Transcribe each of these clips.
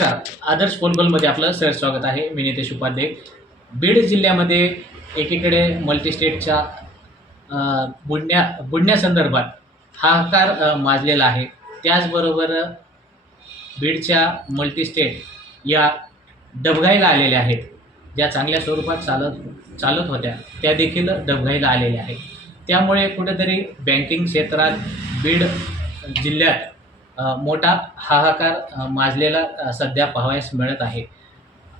नमस्कार. आदर्श पोलबलमध्ये आपलं सर स्वागत आहे. मी नितेश उपाध्ये. बीड जिल्ह्यामध्ये एकीकडे मल्टीस्टेटच्या बुडण्या बुडण्यासंदर्भात हाहाकार माजलेला आहे. त्याचबरोबर बीडच्या मल्टीस्टेट या डबघाईला आलेल्या आहेत. ज्या चांगल्या स्वरूपात चालत चालत होत्या त्या देखील डबघाईला आलेल्या आहेत. त्यामुळे कुठेतरी बँकिंग क्षेत्रात बीड जिल्ह्यात मोठा हाहाकार माजलेला सध्या पाहावयास मिळत आहे.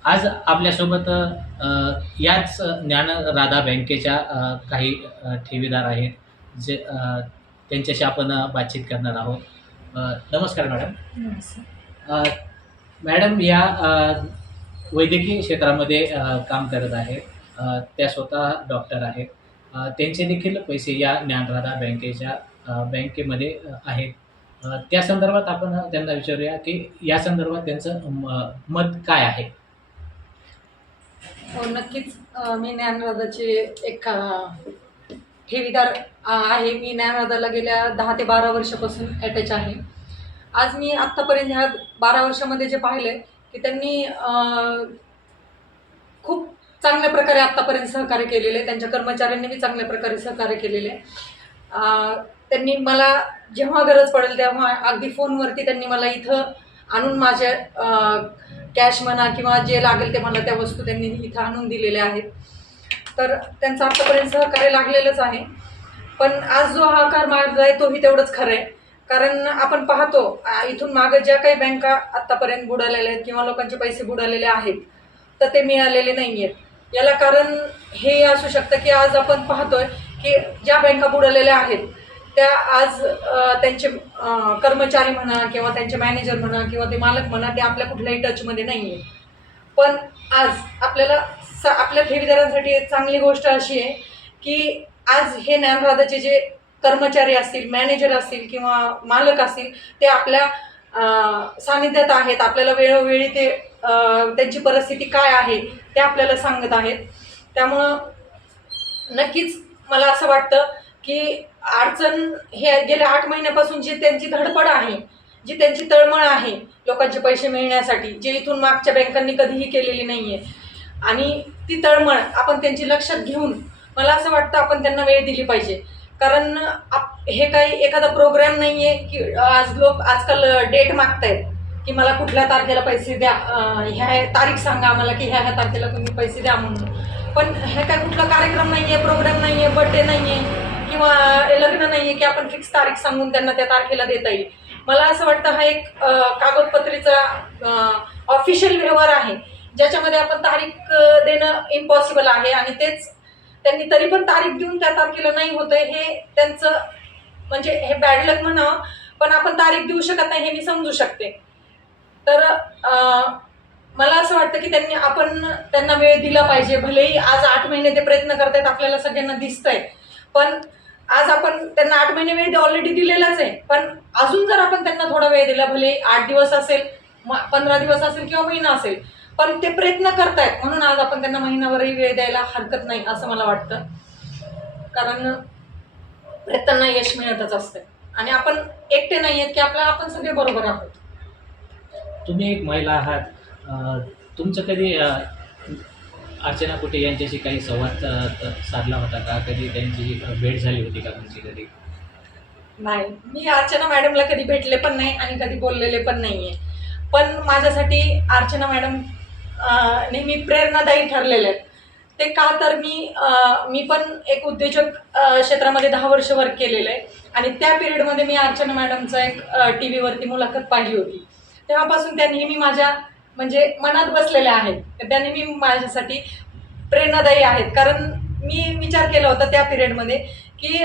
आज आपल्यासोबत याच ज्ञानराधा बँकेच्या अ, काही ठेवीदार आहेत जे त्यांच्याशी आपण बातचीत करणार आहोत. नमस्कार मॅडम. मॅडम या वैद्यकीय क्षेत्रामध्ये काम करत आहेत. त्या स्वतः डॉक्टर आहेत. त्यांचे देखील पैसे या ज्ञानराधा बँकेच्या बँकेमध्ये आहेत. त्या संदर्भात आपण त्यांना विचारूया की या संदर्भात त्यांचं म- मत काय आहे? हो नक्कीच. मी ज्ञानराधाचे एक ठेवीदार आहे. मी ज्ञानराधाला गेल्या दहा ते बारा वर्षापासून अटॅच आहे. आज मी आत्तापर्यंत ह्या बारा वर्षामध्ये जे पाहिलं की त्यांनी खूप चांगल्या प्रकारे आत्तापर्यंत सहकार्य केलेले त्यांच्या कर्मचाऱ्यांनी बी चांगल्या प्रकारे सहकार्य केलेले आहे. त्यांनी मला जेव्हा गरज पडेल तेव्हा अगदी फोनवरती त्यांनी मला इथं आणून माझ्या कॅश म्हणा किंवा जे लागेल ते मला त्या वस्तू त्यांनी इथं आणून दिलेल्या आहेत. तर त्यांचं आतापर्यंत सहकार्य लागलेलंच आहे. पण आज जो हा आकार मार्ग आहे तोही तेवढंच खरं आहे. कारण आपण पाहतो इथून मागं ज्या काही बँका आत्तापर्यंत बुडालेल्या आहेत किंवा लोकांचे पैसे बुडालेले आहेत तर ते मिळालेले नाही आहेत याला कारण हे असू शकतं की आज आपण पाहतोय की ज्या बँका बुडालेल्या आहेत त्या आज त्यांचे कर्मचारी म्हणा किंवा त्यांचे मॅनेजर म्हणा किंवा ते मालक म्हणा ते आपल्या कुठल्याही टचमध्ये नाही आहे पण आज आपल्याला स आपल्या ठेवीदारांसाठी चांगली गोष्ट अशी आहे की आज हे ज्ञानराधाचे जे कर्मचारी असतील मॅनेजर असतील किंवा मालक असतील ते आपल्या सानिध्यात आहेत. आपल्याला वेळोवेळी ते त्यांची परिस्थिती काय आहे ते आपल्याला सांगत आहेत. त्यामुळं नक्कीच मला असं वाटतं की अडचण हे गेल्या आठ महिन्यापासून जी त्यांची धडपड आहे जी त्यांची तळमळ आहे लोकांचे पैसे मिळण्यासाठी जे इथून मागच्या बँकांनी कधीही केलेली नाही आहे आणि ती तळमळ आपण त्यांची लक्षात घेऊन मला असं वाटतं आपण त्यांना वेळ दिली पाहिजे. कारण आप हे काही एखादा प्रोग्राम नाही आहे की आज लोक आजकाल डेट मागतायत की मला कुठल्या तारखेला पैसे द्या ह्या तारीख सांगा आम्हाला की ह्या ह्या तारखेला तुम्ही पैसे द्या म्हणून. पण हे काय कुठला कार्यक्रम नाही आहे प्रोग्राम नाही आहे बड्डे नाही आहे लग्न नाही आहे की आपण फिक्स तारीख सांगून त्यांना त्या तारखेला देता येईल. मला असं वाटतं हा एक कागदपत्रीचा ऑफिशियल व्यवहार आहे. ज्याच्यामध्ये आपण तारीख देणं इम्पॉसिबल आहे आणि तेच त्यांनी तरी पण तारीख देऊन त्या तारखेला नाही होतंय हे त्यांचं म्हणजे हे बॅड लक म्हणावं पण आपण तारीख देऊ शकत नाही हे मी समजू शकते. तर मला असं वाटतं की त्यांनी आपण त्यांना वेळ दिला पाहिजे. भलेही आज आठ महिने ते प्रयत्न करतायत आपल्याला सगळ्यांना दिसतंय. पण आज आपण त्यांना आठ महिने वेळ ऑलरेडी दिलेलाच आहे. पण अजून जर आपण त्यांना थोडा वेळ दिला भले आठ दिवस असेल पंधरा दिवस असेल किंवा महिना असेल पण ते प्रयत्न करतायत. म्हणून आज आपण त्यांना महिनाभरही वेळ द्यायला हरकत नाही असं मला वाटतं. कारण प्रयत्नांना यश मिळतच असतं. आणि आपण एकटे नाही आहेत की आपला आपण सगळे बरोबर आहोत. तुम्ही एक महिला आहात. तुमचं कधी अर्चना कुठे यांच्याशी काही संवाद साधला होता का? कधी त्यांची भेट झाली होती का तुमची कधी? नाही. मी अर्चना मॅडमला कधी भेटले पण नाही आणि कधी बोललेले पण नाही आहे पण माझ्यासाठी अर्चना मॅडम नेहमी प्रेरणादायी ठरलेले आहेत. ते का तर मी मी पण एक उद्योजक क्षेत्रामध्ये दहा वर्ष वर्क केलेलं आहे. आणि त्या पिरियडमध्ये मी अर्चना मॅडमचा एक टी व्हीवरती मुलाखत पाहिली होती. तेव्हापासून त्या नेहमी माझ्या म्हणजे मनात बसलेल्या आहेत. त्या नेहमी माझ्यासाठी प्रेरणादायी आहेत. कारण मी विचार केला होता त्या पिरियडमध्ये की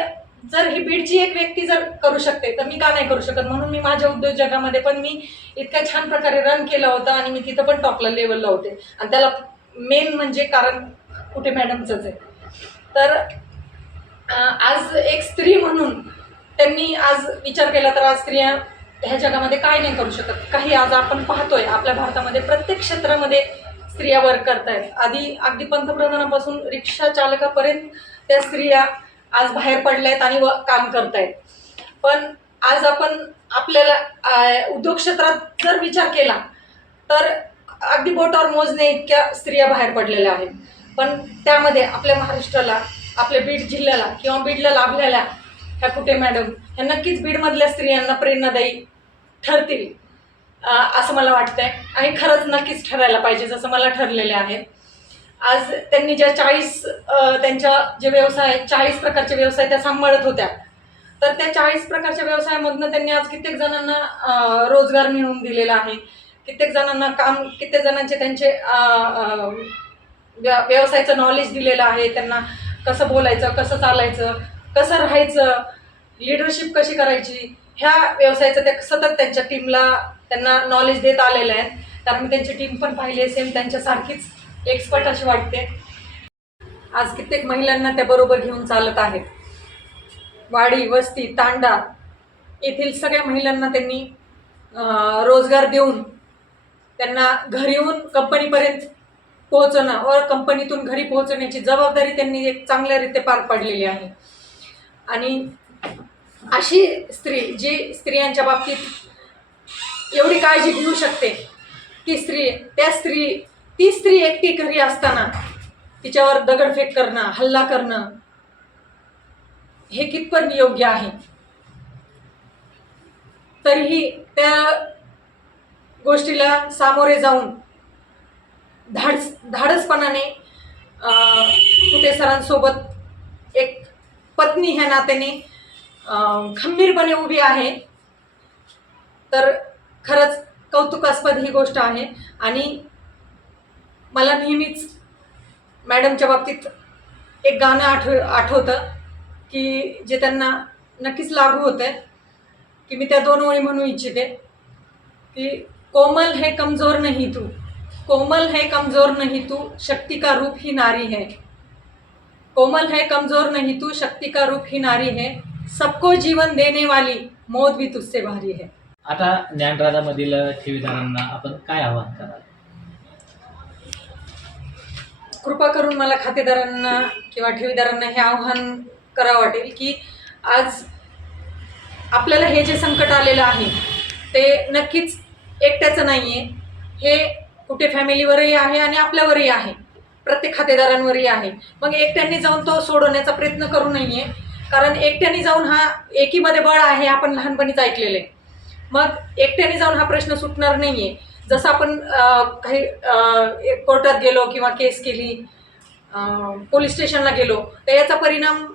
जर ही बीडची एक व्यक्ती जर करू शकते तर मी का नाही करू शकत? म्हणून मी माझ्या उद्योजकामध्ये पण मी इतक्या छान प्रकारे रन केलं होतं आणि मी तिथं पण टॉपला लेवलला होते. आणि त्याला मेन म्हणजे कारण कुठे मॅडमचंच आहे. तर आज एक स्त्री म्हणून त्यांनी आज विचार केला तर आज स्त्रिया ह्या जगामध्ये काय नाही करू शकत. काही आज आपण पाहतोय आपल्या भारतामध्ये प्रत्येक क्षेत्रामध्ये स्त्रिया वर्क करतायत. आधी अगदी पंतप्रधानापासून रिक्षा चालकापर्यंत त्या स्त्रिया आज बाहेर पडल्यात आणि व काम करतायत. पण आज आपण आपल्याला उद्योग क्षेत्रात जर विचार केला तर अगदी बोटावर मोजणे इतक्या स्त्रिया बाहेर पडलेल्या आहेत. पण त्यामध्ये आपल्या महाराष्ट्राला आपल्या बीड जिल्ह्याला किंवा बीडला लाभलेल्या ह्या कुठे मॅडम ह्या नक्कीच बीडमधल्या स्त्रियांना प्रेरणादायी ठरतील. असं मला वाटतंय. आणि खरंच नक्कीच ठरायला पाहिजे जसं मला ठरलेले आहेत. आज त्यांनी ज्या चाळीस त्यांच्या जे व्यवसाय आहेत चाळीस प्रकारचे व्यवसाय त्या सांभाळत होत्या. तर त्या चाळीस प्रकारच्या व्यवसायामधनं त्यांनी आज कित्येक जणांना रोजगार मिळवून दिलेला आहे. कित्येक जणांना काम कित्येक जणांचे त्यांचे व्यवसायाचं नॉलेज दिलेलं आहे. त्यांना कसं बोलायचं कसं चालायचं कसं राहायचं लिडरशिप कशी करायची ह्या व्यवसायाचं ते सतत त्यांच्या टीमला त्यांना नॉलेज देत आलेलं आहे. कारण मी त्यांची टीम पण पाहिली आहे सेम त्यांच्यासारखीच एक्सपर्ट अशी वाटते. आज कित्येक महिलांना त्या बरोबर घेऊन चालत आहेत वाडी वस्ती तांडा येथील सगळ्या महिलांना त्यांनी रोजगार देऊन त्यांना घरी येऊन कंपनीपर्यंत पोहोचणं व कंपनीतून घरी पोहोचण्याची जबाबदारी त्यांनी एक चांगल्या रीते पार पाडलेली आहे. आणि अशी स्त्री जी स्त्रियांच्या बाबतीत एवढी काळजी घेऊ शकते ती स्त्री त्या स्त्री ती स्त्री एकटी घरी असताना तिच्यावर दगडफेक करणं हल्ला करणं हे कितपत योग्य आहे? तरीही त्या गोष्टीला सामोरे जाऊन धाडस धाडसपणाने अं, कुठे सरांसोबत एक पत्नी ह्या नात्याने खंबीरपणे उभी आहे. तर खरंच कौतुकास्पद ही गोष्ट आहे. आणि मला नेहमीच मॅडमच्या बाबतीत एक गाणं आठव आठवतं की जे त्यांना नक्कीच लागू होतं की मी त्या दोन ओळी म्हणू इच्छिते की कोमल है कमजोर नहीं तू. कोमल है कमजोर नहीं तू शक्ति का रूप ही नारी है. कोमल है कमजोर नहीं तू शक्ति का रूप ही नारी है. सबको जीवन देने वाली मौत भी तुझसे भारी है। आता ज्ञानराधामधील ठेवीदारांना आपण काय आवाहन कराल? कृपा करून मला खातेदारांना किंवा ठेवीदारांना हे आव्हान करावं वाटेल की आज आपल्याला हे जे संकट आलेलं आहे ते नक्कीच एकट्याचं नाही आहे हे कुठे फॅमिलीवरही आहे आणि आपल्यावरही आहे. प्रत्येक खातेदारांवरही आहे. मग एकट्याने जाऊन तो सोडवण्याचा प्रयत्न करू नये. कारण एकट्याने जाऊन हा एकीमध्ये बळ आहे आपण लहानपणीच ऐकलेलं आहे. मग एकट्याने जाऊन हा प्रश्न सुटणार नाही आहे जसं आपण काही कोर्टात गेलो किंवा केस केली पोलीस स्टेशनला गेलो तर याचा परिणाम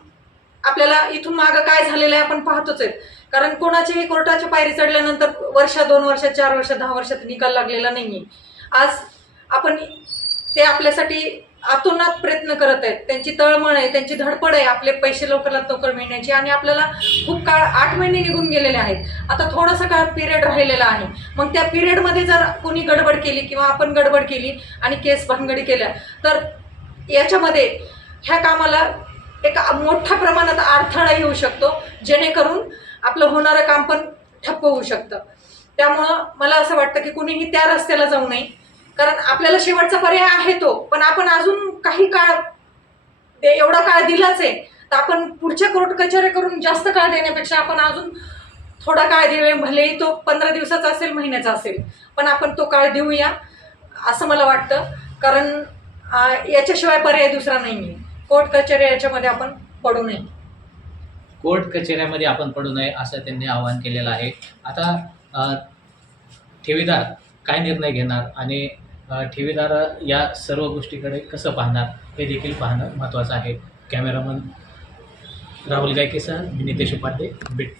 आपल्याला इथून मागं काय झालेलं आहे आपण पाहतोच आहेत. कारण कोणाच्याही कोर्टाच्या पायरी चढल्यानंतर वर्ष दोन वर्ष चार वर्ष दहा वर्षात निकाल लागलेला नाही आहे आज आपण ते आपल्यासाठी आतोनात प्रयत्न करत आहेत. त्यांची तळमळ आहे त्यांची धडपड आहे आपले पैसे लवकरात लवकर मिळण्याची आणि आपल्याला खूप काळ आठ महिने निघून गेलेले आहेत. आता थोडासा काळ पिरियड राहिलेला आहे. मग त्या पिरियडमध्ये जर कोणी गडबड केली किंवा आपण गडबड केली आणि केस भानगडी केल्या तर याच्यामध्ये ह्या कामाला एक मोठ्या प्रमाणात अडथळा येऊ शकतो जेणेकरून आपलं होणारं काम पण ठप्प होऊ शकतं. त्यामुळं मला असं वाटतं की कुणीही त्या रस्त्याला जाऊ नये. कारण आपल्याला शेवटचा पर्याय आहे तो. पण आपण अजून काही काळ ते एवढा काळ दिलाच आहे. तर आपण पुढच्या कोर्ट कचेऱ्या करून जास्त काळ देण्यापेक्षा आपण अजून थोडा काळ देऊया भलेही तो पंधरा दिवसाचा असेल महिन्याचा असेल. पण आपण तो काळ देऊया असं मला वाटतं. कारण याच्याशिवाय पर्याय दुसरा नाही आहे कोर्ट कचेऱ्या याच्यामध्ये आपण पडू नये. कोर्ट कचेऱ्यामध्ये आपण पडू नये असं त्यांनी आवाहन केलेलं आहे. आता ठेवीदार काय निर्णय घेणार? आणि ठेवीदार या सर्व गोष्टीकडे कसं पाहणार? हे देखील पाहणं महत्त्वाचं आहे. कॅमेरामन राहुल गायकेसह मी नितेश उपाध्ये भेट